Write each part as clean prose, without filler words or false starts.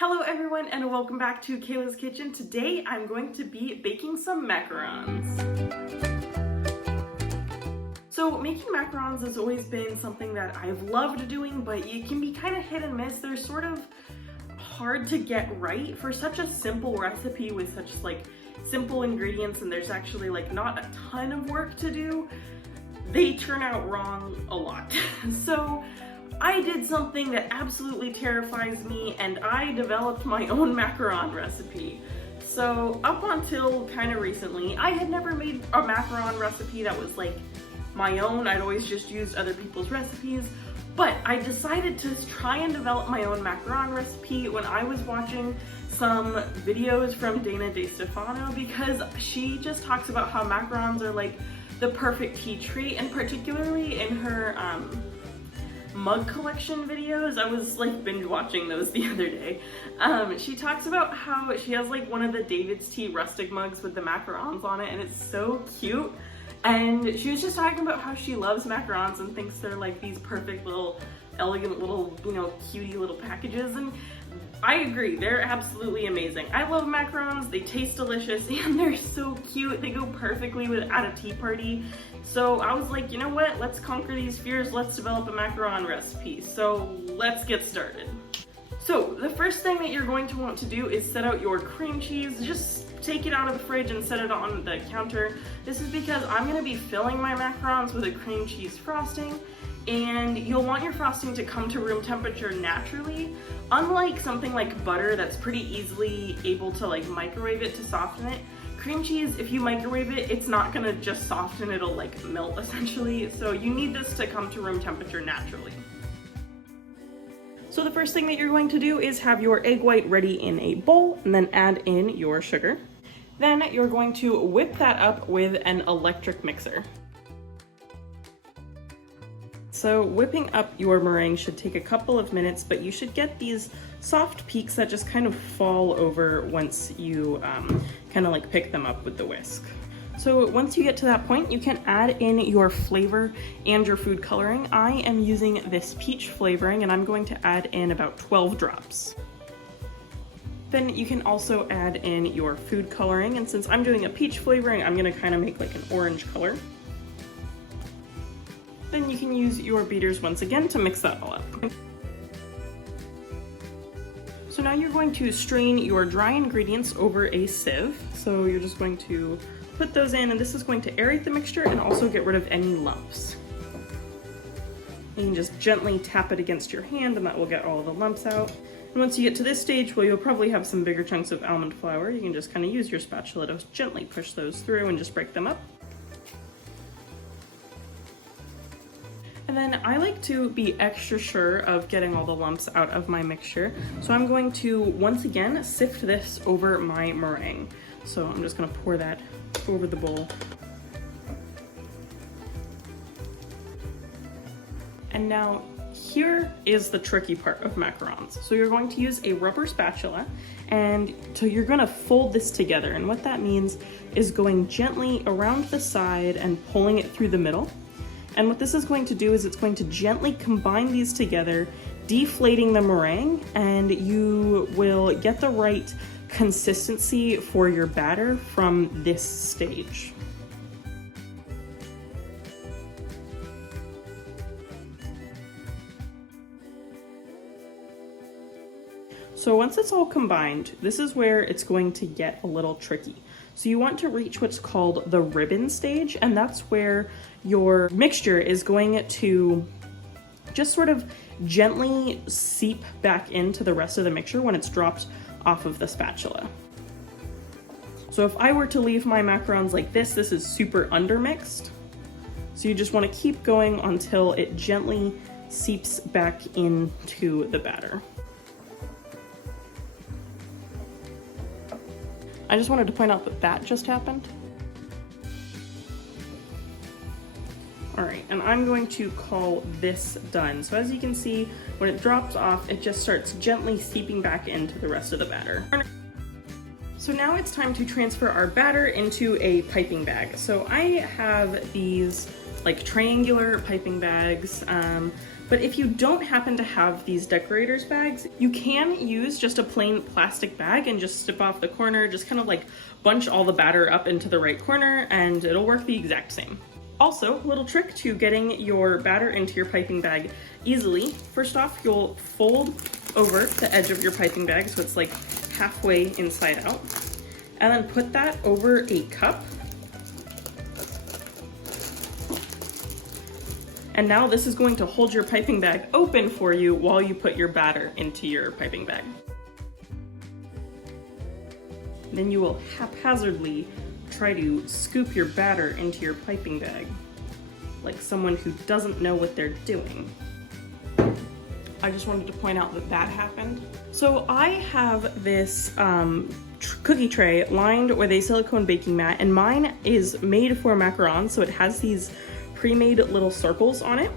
Hello everyone and welcome back to Kayla's Kitchen. Today I'm going to be baking some macarons. So making macarons has always been something that I've loved doing, but it can be kind of hit and miss. They're sort of hard to get right for such a simple recipe with such simple ingredients, and there's actually not a ton of work to do. They turn out wrong a lot. So I did something that absolutely terrifies me, and I developed my own macaron recipe. So up until kind of recently, I had never made a macaron recipe that was my own. I'd always just used other people's recipes, but I decided to try and develop my own macaron recipe when I was watching some videos from Dana De Stefano, because she just talks about how macarons are the perfect tea treat, and particularly in her mug collection videos. I was binge watching those the other day. She talks about how she has one of the David's Tea rustic mugs with the macarons on it, and it's so cute. And she was just talking about how she loves macarons and thinks they're these perfect little, elegant little, cutie little packages, and I agree, they're absolutely amazing. I love macarons, they taste delicious, and they're so cute. They go perfectly at a tea party. So I was like, you know what, let's conquer these fears, let's develop a macaron recipe. So let's get started. So the first thing that you're going to want to do is set out your cream cheese. Just take it out of the fridge and set it on the counter. This is because I'm going to be filling my macarons with a cream cheese frosting, and you'll want your frosting to come to room temperature naturally. Unlike something like butter that's pretty easily able to microwave it to soften it, cream cheese, if you microwave it, it's not gonna just soften, it'll melt essentially. So you need this to come to room temperature naturally. So the first thing that you're going to do is have your egg white ready in a bowl, and then add in your sugar. Then you're going to whip that up with an electric mixer. So whipping up your meringue should take a couple of minutes, but you should get these soft peaks that just kind of fall over once you pick them up with the whisk. So once you get to that point, you can add in your flavor and your food coloring. I am using this peach flavoring, and I'm going to add in about 12 drops. Then you can also add in your food coloring, and since I'm doing a peach flavoring, I'm gonna make an orange color. Then you can use your beaters once again to mix that all up. So now you're going to strain your dry ingredients over a sieve. So you're just going to put those in, and this is going to aerate the mixture and also get rid of any lumps. You can just gently tap it against your hand, and that will get all of the lumps out. And once you get to this stage, where you'll probably have some bigger chunks of almond flour, you can just use your spatula to gently push those through and just break them up. And then I like to be extra sure of getting all the lumps out of my mixture. So I'm going to, once again, sift this over my meringue. So I'm just gonna pour that over the bowl. And now here is the tricky part of macarons. So you're going to use a rubber spatula, and so you're gonna fold this together. And what that means is going gently around the side and pulling it through the middle. And what this is going to do is it's going to gently combine these together, deflating the meringue, and you will get the right consistency for your batter from this stage. So once it's all combined, this is where it's going to get a little tricky. So you want to reach what's called the ribbon stage, and that's where your mixture is going to just sort of gently seep back into the rest of the mixture when it's dropped off of the spatula. So if I were to leave my macarons like this is super undermixed. So you just want to keep going until it gently seeps back into the batter. I just wanted to point out that that just happened. All right, and I'm going to call this done. So as you can see, when it drops off, it just starts gently seeping back into the rest of the batter. So now it's time to transfer our batter into a piping bag. So I have these triangular piping bags. But if you don't happen to have these decorators bags, you can use just a plain plastic bag and just snip off the corner, just kind of like bunch all the batter up into the right corner, and it'll work the exact same. Also, little trick to getting your batter into your piping bag easily. First off, you'll fold over the edge of your piping bag so it's like halfway inside out, and then put that over a cup. And now this is going to hold your piping bag open for you while you put your batter into your piping bag. Then you will haphazardly try to scoop your batter into your piping bag, like someone who doesn't know what they're doing. I just wanted to point out that that happened. So I have this cookie tray lined with a silicone baking mat, and mine is made for macarons, so it has these pre-made little circles on it.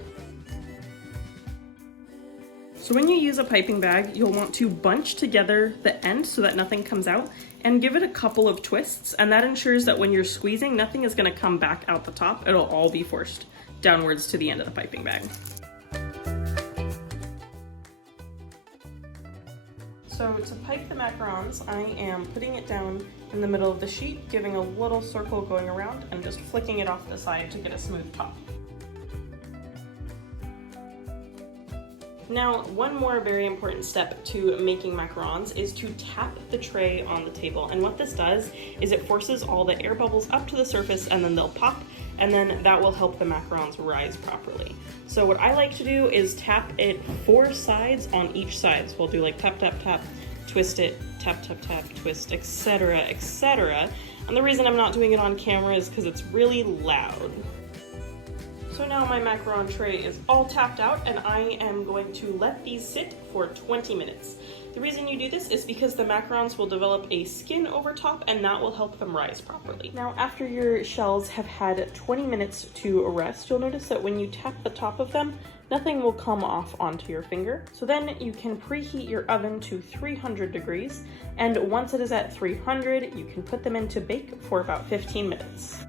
So when you use a piping bag, you'll want to bunch together the end so that nothing comes out, and give it a couple of twists, and that ensures that when you're squeezing, nothing is going to come back out the top. It'll all be forced downwards to the end of the piping bag. So to pipe the macarons, I am putting it down in the middle of the sheet, giving a little circle going around, and just flicking it off the side to get a smooth top. Now, one more very important step to making macarons is to tap the tray on the table. And what this does is it forces all the air bubbles up to the surface, and then they'll pop, and then that will help the macarons rise properly. So what I like to do is tap it 4 sides on each side. So we'll do like tap, tap, tap, twist it, tap, tap, tap, twist, etc., etc. And the reason I'm not doing it on camera is because it's really loud. So now my macaron tray is all tapped out, and I am going to let these sit for 20 minutes. The reason you do this is because the macarons will develop a skin over top, and that will help them rise properly. Now, after your shells have had 20 minutes to rest, you'll notice that when you tap the top of them, nothing will come off onto your finger. So then you can preheat your oven to 300 degrees, and once it is at 300, you can put them in to bake for about 15 minutes.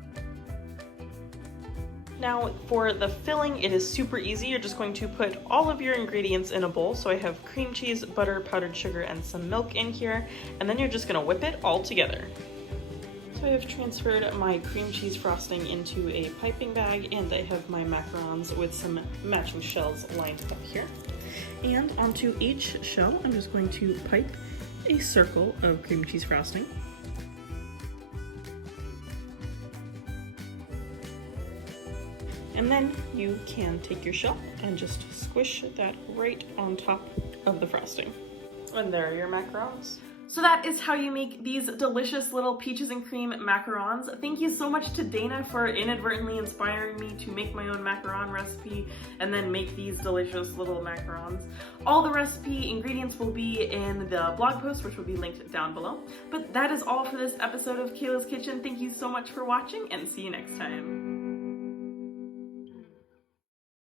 Now for the filling, it is super easy. You're just going to put all of your ingredients in a bowl. So I have cream cheese, butter, powdered sugar, and some milk in here, and then you're just gonna whip it all together. So I have transferred my cream cheese frosting into a piping bag, and I have my macarons with some matching shells lined up here. And onto each shell, I'm just going to pipe a circle of cream cheese frosting. And then you can take your shell and just squish that right on top of the frosting. And there are your macarons. So that is how you make these delicious little peaches and cream macarons. Thank you so much to Dana for inadvertently inspiring me to make my own macaron recipe and then make these delicious little macarons. All the recipe ingredients will be in the blog post, which will be linked down below. But that is all for this episode of Kayla's Kitchen. Thank you so much for watching, and see you next time.